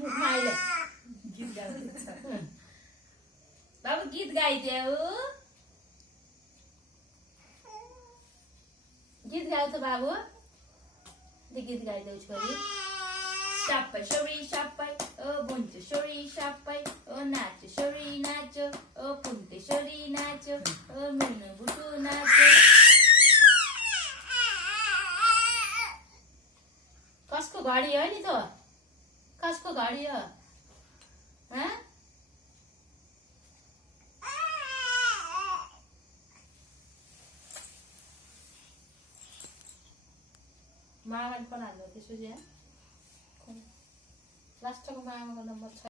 माईले गीत गाउँदै बाबु गीत गाइदेऊ गीत गाउँछ बाबु गीत गाइदेऊ छोरी सबै छोरी सबै ओ बुन्चु छोरी सबै ओ नाच छोरी नाच ओ पुन्टे छोरी नाच ओ मुनु बुटु नाच कसको घडी हो नि त कसको घडी हो मामाले पनि हाल्नु त्यसो लास्टको मामाको नम्बर छ